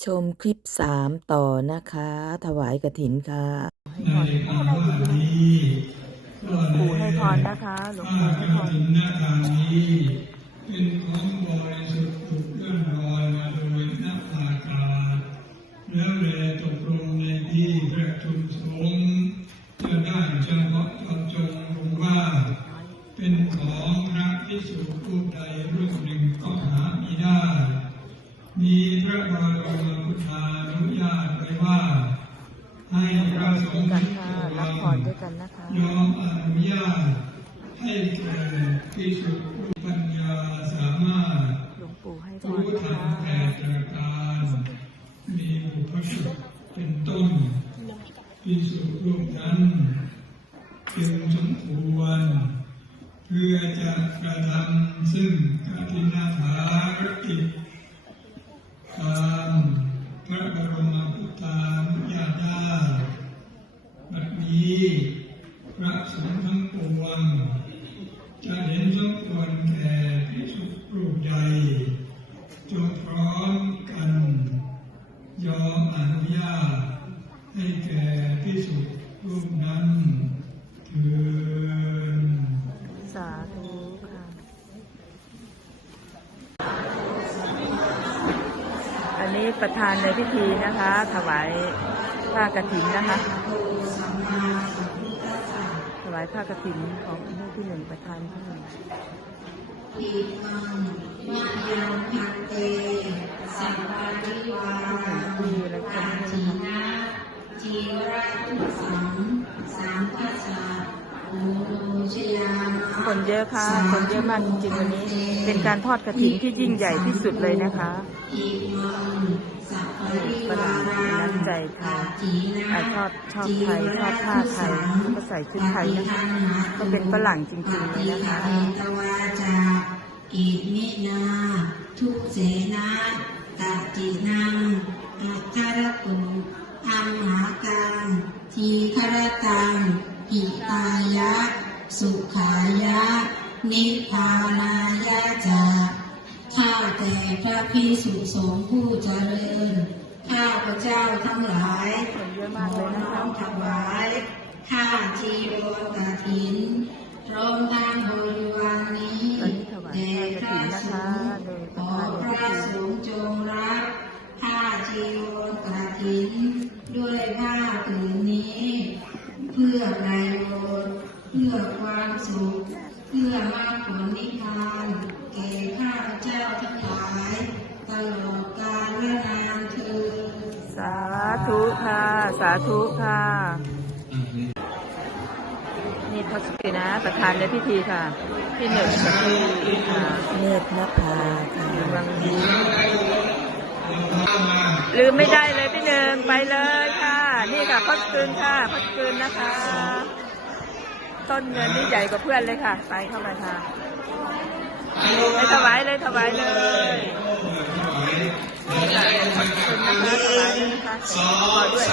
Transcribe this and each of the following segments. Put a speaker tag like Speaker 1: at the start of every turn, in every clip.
Speaker 1: ชมคลิปสามต่อนะคะ ถวายกฐินค่ะ
Speaker 2: ในคำว่านี้ก็
Speaker 1: หลวงปู่ให้พรนะคะ หลวงปู่ให้พร
Speaker 2: ถึงหน้าทานีเป็นของบริสุทธิ์ถูกเลื่อนลอยมาโดยนักปราชญ์แล้วเลยตกลงในที่ประชุมสงฆ์จะได้เฉพาะเจาะจงลงว่า เป็นของพระภิกษุรูปใดรูปหนึ่งก็หาไม่ได้มีพระบ รมพุทธานุญาตไว้ว่า ให้พระสงฆ์
Speaker 1: กันค่ะรับพรด้วยกันนะคะ
Speaker 2: ยอมอนุญาตให้แก่ภิกษุผู้ปัญญาสามารถ
Speaker 1: หลวงปู่ให้พร
Speaker 2: รู้
Speaker 1: นะ
Speaker 2: ธรรมแก่ประการมีอุปสมบทเป็นต้นภิกษุรูปนั้นจึงสมควร เพื่อจะกระทำซึ่งกฐินาภารกิจตาม รมพุทธานุญาตได้บัดนี้พระสงฆ์ทั้งปวงจะเห็นสมควรแก่ภิกษุรูปใดจงพร้อมกัน ยอมอนุญาตให้แก่ภิกษุรูปนั้นเถิด
Speaker 1: สาธุค่ะ อันนี้ ประธานในพิธีนะคะ ถวายผ้ากฐินนะคะ ถวายผ้ากฐินของผู้ที่หนึ่งประธานที่หนึ่ง
Speaker 3: อิมังมะยังพันเตสัพพะริวาราจีนะจีราทุสังสังฆสสะโอโนชยา
Speaker 1: คนเยอะค่ะ คนเยอะมากจริงๆวันนี้ เป็นการทอดกระถิ่นที่ยิ่งใหญ่ที่สุดเลยนะคะ
Speaker 3: อิมังสัพพะริ
Speaker 1: ฝ
Speaker 3: วา
Speaker 1: รั่ง
Speaker 3: รา
Speaker 1: มีน้ำใจไทย
Speaker 3: จีนะ
Speaker 1: อ่าชอบชอบไทยชอบผ้าไทยก็ใส่ชุดไทยนะคะก็เป็นฝรั่งจริงๆเลยนะคะ
Speaker 3: ปฏิตวาจอิมินาทุกเสนาตจินังอัคารตุอัมหากังทีคารตังหิตายะ สุขายะ นิพพานายะจาข้าแต่พระพิสุสงฆ์ผู้เจริญ ข้าพระเจ้าทั้งหลาย
Speaker 1: คนเยอม
Speaker 3: ถวายข้าจีวรกฐินพร้อมทางบริวารนี้แด่พ
Speaker 1: ผ้า
Speaker 3: ระสงฆ์ขอพระสงฆ์จงรับผ้าจีวรกฐิน ด้วยผ้าผืนนี้ เพื่อประโยชน์ เพื่อความสุข เพื่อมรรคผลนิพพานแก่ข้าพเจ้าทั้งหลายตลอดกาลนานเธอญ
Speaker 1: สาธุค่ะ สาธุค่ะ นี่พักสินะ ประธานในพิธีค่ะ ที่หนึ่งกับที่ค่ะ
Speaker 4: เนตรนภาค่ะ
Speaker 1: วังดีลืมไม่ได้เลยพี่หนึ่งไปเลยค่ะ นี่ค่ะพักคืนค่ะพักคืนนะคะ ต้นเงินนี่ใหญ่กว่าเพื่อนเลยค่ะ ไปเข้ามาค่ะไปถวายเลยถวายเลยนี่ค่ะขอบคุณนะคะถวายเลยนะคะขอด้วย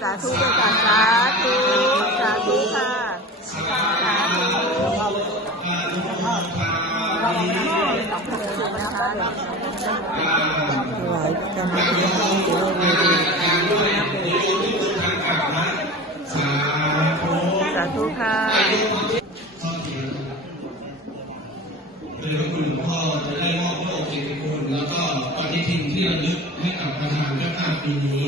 Speaker 1: สาธุด้วยค่ะสาธุสาธุค่ะสาธุนะคะ
Speaker 4: ถวายการรามี
Speaker 5: ประธานเจ้าภาพปีนี้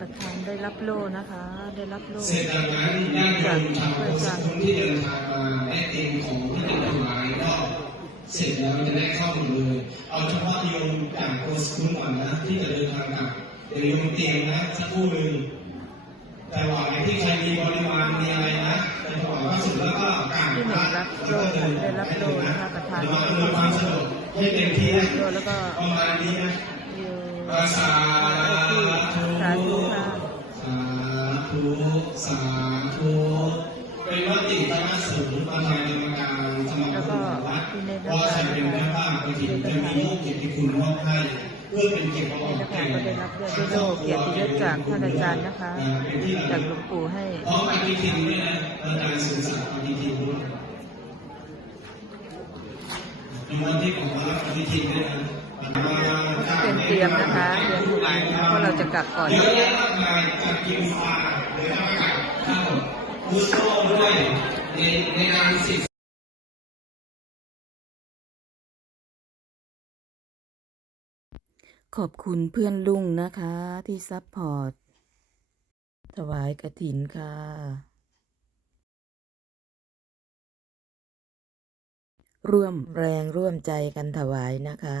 Speaker 1: ประธานได้รับโล่นะคะ ได้รับโล่
Speaker 5: เสร็จจากนั้นญาติโยมชาวพุทธที่เดินทางมาได้เตรียมของที่เป็นถวายก็เสร็จแล้วจะได้เข้าหมดเลย เอาเฉพาะโยมจากโกสกุลก่อนนะ ที่จะเดินทางกลับเดี๋ยวโยมเตรียมนะสักครู่หนึ่งแต่ว่าไอ้ที่ใครมีบริวารมีอะไรนะไปถวายพระสุดแล้วก็กราบ
Speaker 1: ที่ห
Speaker 5: พ
Speaker 1: นึ่
Speaker 5: ระ
Speaker 1: งรับโล่ได้รับโล่นะคะประธาน
Speaker 5: เดี๋ยวมาอำนวยความสะดวกให้เต็มที่นะ
Speaker 1: โล่แล้วก็
Speaker 5: ประมาณนี้นะ
Speaker 1: อยู่
Speaker 5: อาสาธุ
Speaker 1: สาธุค่ะ
Speaker 5: สาธุ สาธุเป็นวัตติคณะสงฆ์ประธานกรรมการสมาคมวัดว่าใครเป็นแม่บ้านไปถึงจะมีลูกเกียรติคุณมอบให้เพื่อเป็นเกียรติประวั
Speaker 1: นี่
Speaker 5: ติ
Speaker 1: นะคะก็ได้รับเลื่อดด้โล่เกียรติยศจากท่านอาจารย์นะคะจากหลวงปู่ให้
Speaker 5: เพราะปฏิทินเนี่ยนะอาจารย์สื่อสารปฏิทินด้วยในวันที่ของมารับปฏิทินเนี่ยนะ
Speaker 1: เป็นเตรียมนะคะเตรียมเพราะเราจะกลับก่อน
Speaker 5: อะแยะมากมายจากกินฟาหรือว่ากับข้าวบูสโต้ด้วยในในงานสิ
Speaker 4: ขอบคุณเพื่อนลุงนะคะที่ซัพพอร์ต ถวายกระถินค่ะ ร่วมแรงร่วมใจกันถวายนะคะ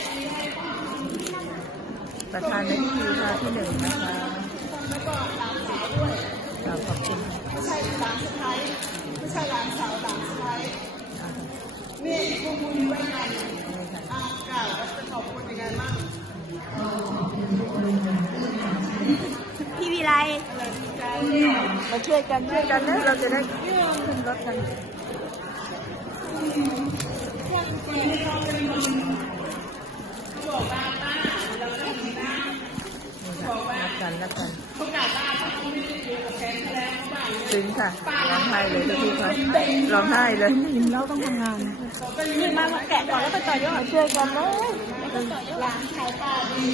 Speaker 4: ประธานใน
Speaker 1: พิธีค่ะที่หนึ่งนะคะขอบคุณไม่ใช่หลานสะพ้ายไม่ใช่หลานสาวหลานสะพ้ายนี่พวกคุณไว้ไงอะกล่าวจะขอบคุณยังไงบ้าง
Speaker 3: พี่วิไล
Speaker 1: มาช่วยกันช่วยกันนะเราจะได้ขึ้นรถกันบอกว่า กันรักกันซึ้งค่ะร้องไห้เลยทุกทีค่ะร้องไห้เลยเราต้องทำงาน
Speaker 3: นี่มาแกะก่อนแล้วไปต่อยอด
Speaker 1: ช่วยกันนะ
Speaker 3: ร้านขายผ้าดี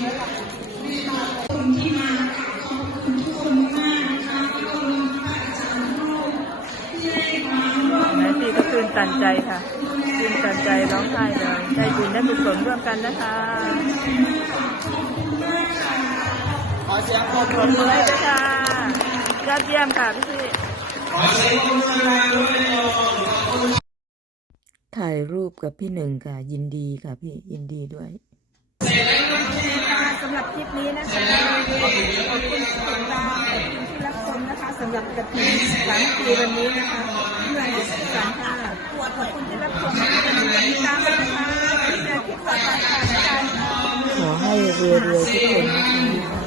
Speaker 1: แม่พี่ก็ตื่นตันใจค่ะตื่นตันใจร้องไห้เลยได้บุญได้กุศลร่วมกันนะคะ
Speaker 5: ขอ เสียงปรบ
Speaker 1: ข
Speaker 5: มื
Speaker 1: อบ
Speaker 5: อ
Speaker 1: คุณ
Speaker 5: ด้วย
Speaker 1: ค่ะยอดเยี่ยมค่ะพี่พี่
Speaker 5: ขอเสียงปรบมือด้วยโยม
Speaker 4: ถ่ายรูปกับพี่หนึ่งค่ะ ยินดีค่ะพี่ยินดีด้วย
Speaker 1: สำหรับคลิปนี้นะคะขอบคุณที่ติดตามขอบคุณที่รับชมนะคะสำหรับกระถิ่นสามปีวันนี้นะคะเพื่อนสามค่ะขอบคุณที่รับชมติดตามนะคะที่จะคลิปต่อไปค่ะอาร
Speaker 4: ขอให้รวยๆทุกคนนะคะ